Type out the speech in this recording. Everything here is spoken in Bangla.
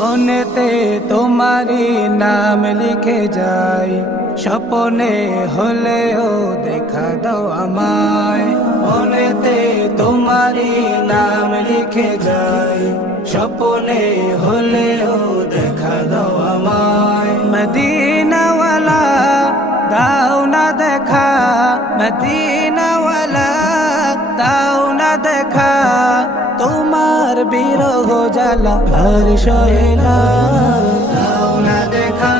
মনেতে তোমারি নাম লিখে যাই, স্বপ্নে হলেও দেখা দাও আমায়। মনেতে তোমারি নাম লিখে যাই, স্বপ্নে হলেও দেখা দাও আমায়। মদিনাওয়ালা দাও না দেখা, মদিনাওয়ালা দাও না দেখা, তোমার বিরহ জ্বালা আর সহে না। দাও না দেখা